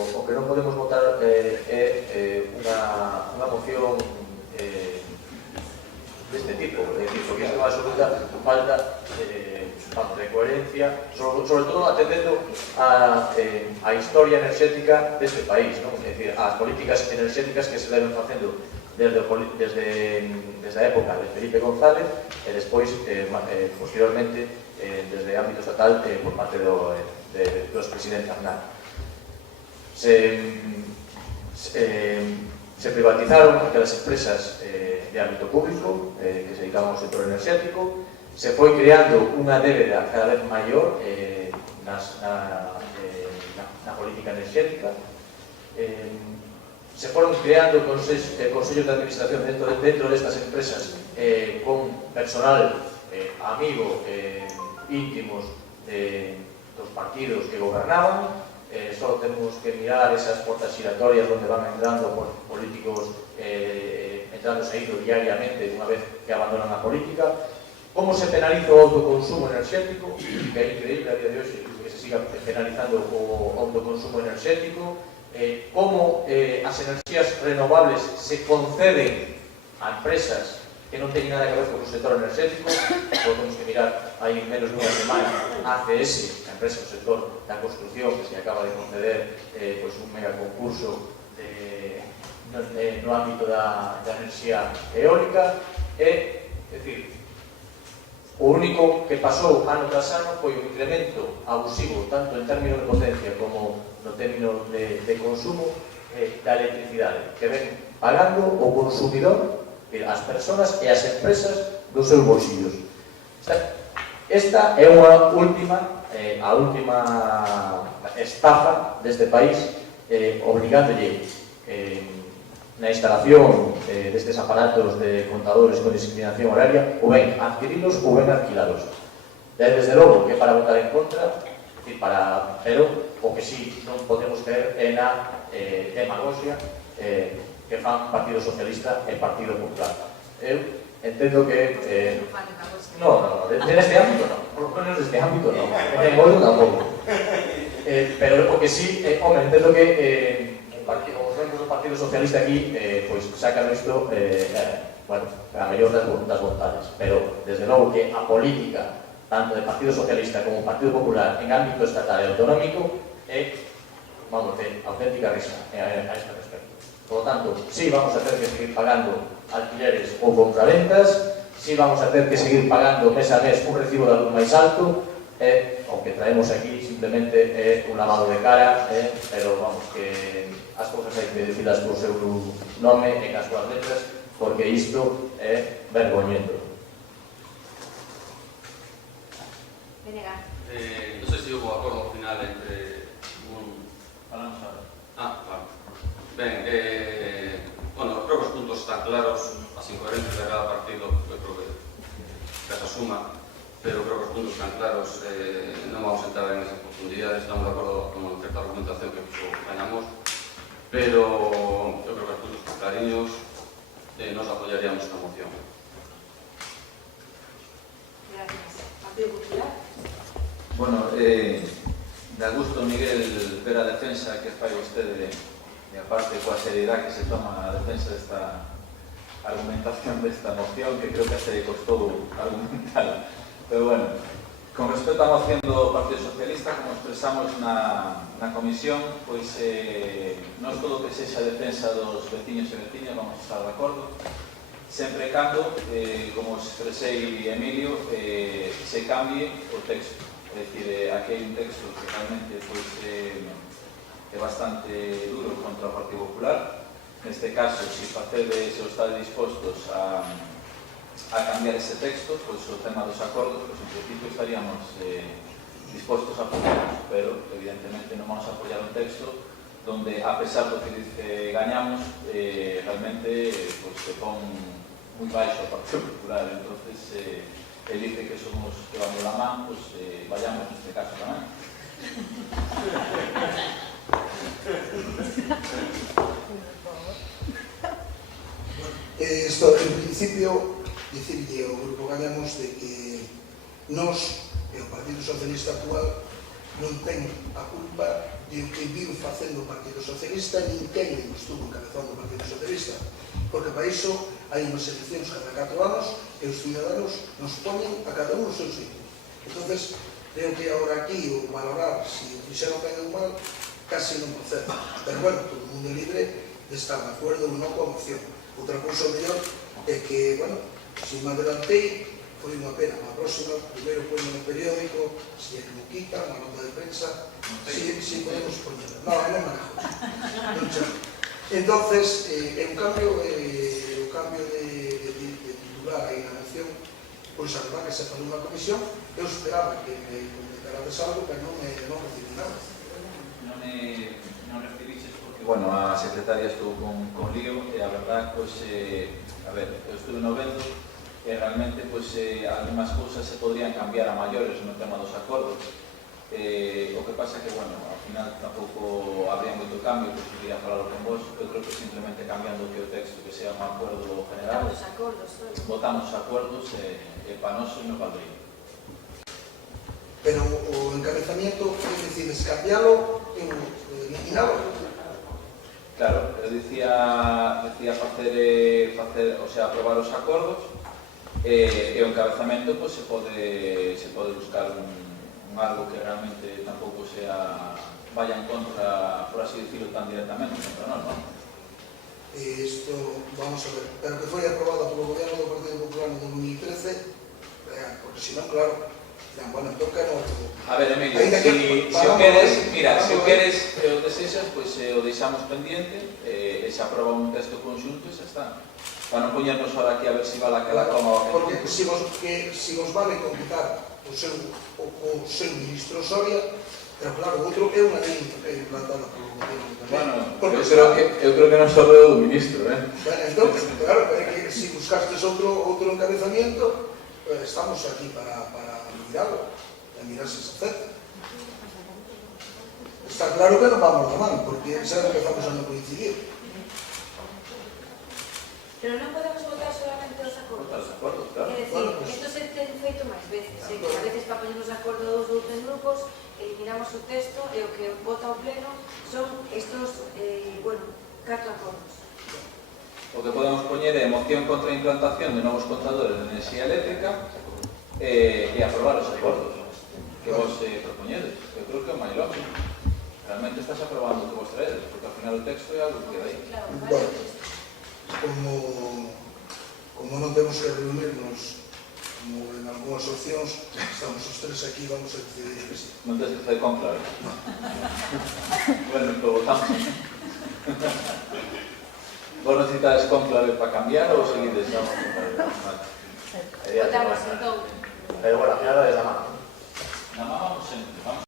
o que non podemos votar é unha moción deste tipo, porque isto é unha absoluta falta de coherencia, sobre todo atendendo a historia enerxética deste país, é dicir, as políticas enerxéticas que se deben facendo desde a época de Felipe González e despois, posteriormente, desde ámbito estatal por parte do expresidente Aznar. Se privatizaron aquelas empresas de ámbito público que se dedicaban ao sector enerxético, se foi creando unha débeda cada vez maior na política enerxética, se foron creando consellos de administración dentro destas empresas con personal amigo, íntimos dos partidos que gobernaban. Só temos que mirar esas portas giratorias onde van entrando políticos entrando e saindo diariamente unha vez que abandonan a política. Como se penaliza o autoconsumo enerxético, que é increíble a día de hoxe que se siga penalizando o autoconsumo enerxético. Como as enerxías renovables se conceden a empresas que non teñen nada que ver con o sector enerxético. Podemos que mirar aí menos dunha semana ACS, a empresa do sector da construcción, que se acaba de conceder un mega concurso no ámbito da enerxía eólica. É dicir, o único que pasou ano tras ano foi un incremento abusivo tanto en términos de potencia como no término de consumo da electricidade, que ven pagando o consumidor, as persoas e as empresas dos seus bolsillos. Esta é a última estafa deste país, obrigándolle na instalación destes aparatos de contadores con discriminación horaria ou ben adquirilos ou ben alquilados. Desde logo que para votar en contra, pero o que sí non podemos caer é na demagogia que fan Partido Socialista e Partido Popular. Eu entendo que... No, neste ámbito non, por lo menos neste ámbito non, en modo tampouco. Pero o que sí, entendo que os membros do Partido Socialista aquí sacan isto a mellor das vontades, pero desde logo que a política tanto do Partido Socialista como do Partido Popular en ámbito estatal e autonómico é, vamos, de auténtica risa a este respecto. Por lo tanto, sí vamos a ter que seguir pagando alquileres ou compraventas, sí vamos a ter que seguir pagando mes a mes un recibo de luz máis alto, o que traemos aquí simplemente é un lavado de cara, pero vamos, que as cousas hai que decidas por seu nome e as súas letras, porque isto é vergoñento. Non sei se houve acordo final entre Falamos ahora. Claro. Ben, creo que os puntos están claros, as incoherencias de cada partido, eu creo que se asuma, pero creo que os puntos están claros, non vamos a entrar en esas profundidades, estamos de acordo con certa argumentación que gañamos, pero eu creo que os puntos están clariños, nos apoyaríamos esta moción. Gracias. Partido Popular. Bueno, da gusto, Miguel, ver a defensa que fai vostede e aparte coa seriedade que se toma a defensa desta argumentación desta moción, que creo que se lle costou argumentar. Pero bueno, con respecto á moción do Partido Socialista, como expresamos na comisión, pois nós todo o que sexa defensa dos veciños e veciñas vamos a estar de acordo, sempre e cando, como expresei Emilio, se cambie o texto. É dicir, aquí hai un texto que realmente é bastante duro contra o Partido Popular. Neste caso, se están dispostos a cambiar ese texto, pois o tema dos acordos, pois en principio estaríamos dispostos a apoyarnos, pero evidentemente non vamos a apoyar un texto donde, a pesar do que dice gañamos, realmente se pon moi baixo o Partido Popular. Entonces, él dice que somos que vamos la man, pues vayamos en este caso tamén. Isto, en principio, dicirlle ao Grupo Gañamos de que nós, e o Partido Socialista actual, non ten a culpa de o que viu facendo o Partido Socialista, nin quen estuvo encabezando o Partido Socialista, porque para iso hai unhas eleccións cada 4 anos e os ciudadanos nos poñen a cada un o seu sitio. Entonces, creo que agora aquí o valorar se o fixeron ben ou mal casi non procede. Pero bueno, todo o mundo é libre de estar de acordo ou non coa moción. Outra cousa mellor é que, bueno, se me adelantei, foi unha pena. A próxima, primeiro poño no periódico, se é que me quitan, a nota de prensa, si podemos poñer. Non manejo. Non chamo. Entonces, o cambio de titular aí na moción, pois a verdad que se falou unha comisión, eu esperaba que me comunicarades algo, pero non recibí nada. Non recibiches porque, bueno, a secretaria estuvo con lío e a verdad, pois, a ver, eu estuve no vendo e realmente, pois, algunhas cousas se podrían cambiar a maiores no tema dos acordos. O que pasa que, bueno, ao final tampouco habría moito cambio, que podría falar con vos. Eu creo que simplemente cambiando que o texto, que sea un acordo general, votamos acordos e para nós non valdría. Pero o encabezamiento, que decides cambialo e eliminalo? Claro, eu dicía facer, o sea, aprobar os acordos e o encabezamento, pois, se pode buscar un algo que realmente tampouco vaya en contra, por así decirlo, tan directamente contra nós, non? Isto, vamos a ver, pero que foi aprobada polo Goberno do Partido Popular no 2013, porque senón, claro, bueno, toca no... A ver, Emilio, se o queres e o desexas, pois o deixamos pendiente e se aproba un texto conxunto e xa está. Para non poñernos ahora aquí a ver se vale aquela coma ou aquela. Porque se vos vale computar o seu ministro Soria, pero claro, outro é unha lei implantada polo Goberno tamén. Bueno, eu creo que non só é do ministro, Bueno, entón, claro, é que se buscastes outro encabezamiento, estamos aquí para mirarlo, e mirar se se acepta. Está claro que non vamos da man, porque xa empezamos a non coincidir. Pero non podemos votar solamente os acordos. Os acordos, claro. É dicir, isto se ten feito máis veces, que a veces para ponernos de acordo dous ou tres grupos, eliminamos o texto e o que vota o pleno son estos, 4 acordos. O que podemos poñer é moción contra a implantación de novos contadores de enerxía eléctrica e aprobar os acordos que vos propoñedes. Eu creo que é o máis lógico. Realmente estás aprobando o que vos traedes, porque ao final o texto é algo que queda aí. Bueno, como non temos que reunirnos como en algunhas opcións, estamos os tres aquí, vamos a decidir que sí. Non tens que fazer conclave. Bueno, pues votamos. Vos necesitades conclave para cambiar ou seguides? Votamos entón. Pero bueno, al final es la mano. Na mano vamos sempre.